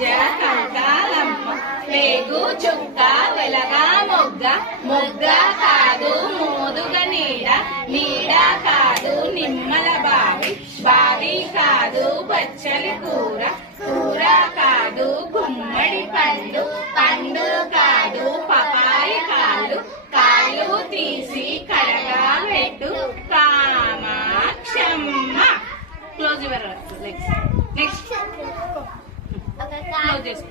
గజ్జ కంకాలమ్మ వేగు చుక్క వెలగా మొగ్గ మొగ్గ కాదు మోదుగ నీడ నీడ కాదు నిమ్మల బావి బావి కాదు బచ్చలి కూర కూర కాదు గుమ్మడి పండు పండు కాదు పపాయి కాళ్ళు కాళ్ళు తీసి కడగా పెట్టు Kamakshamma. Close your legs. Next close చేసుకో.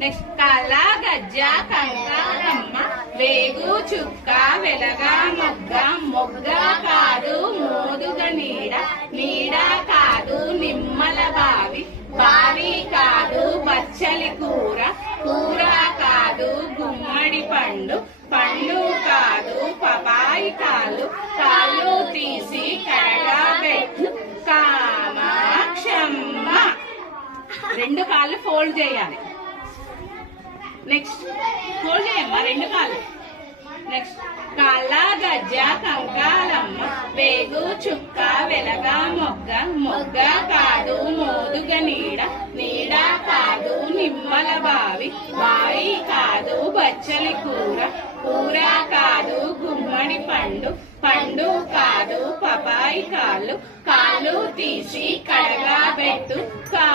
నెక్స్ట్ కాల గజ్జ కంకాలమ్మ వేగు చుక్క వెలగా మొగ్గ మొగ్గ కాదు మోదుగ నీడ నీడ కాదు నిమ్మల బావి బావి కాదు బచ్చలి కూర కూర కాదు గుమ్మడి పండు పండు కాదు పపాయి కాళ్ళు కాళ్ళు తీసి కడగా పెట్టు కామాక్షమ్మ. రెండు కాళ్ళు ఫోల్డ్ చేయాలి. నెక్స్ట్ ఫోల్డ్ చేయమ్మా రెండు కాళ్ళు. నెక్స్ట్ కాళ్ళ గజ్జ కంకాలమ్మ వేగు చుక్క వెలగా మొగ్గ మొగ్గ కాదు మోదుగ నీడ నీడ కాదు నిమ్మల బావి బావి కాదు బచ్చలి కూర కూర కాదు గుమ్మడి పండు పండు కాదు పపాయి కాళ్ళు కాళ్ళు తీసి కడగా పెట్టు కా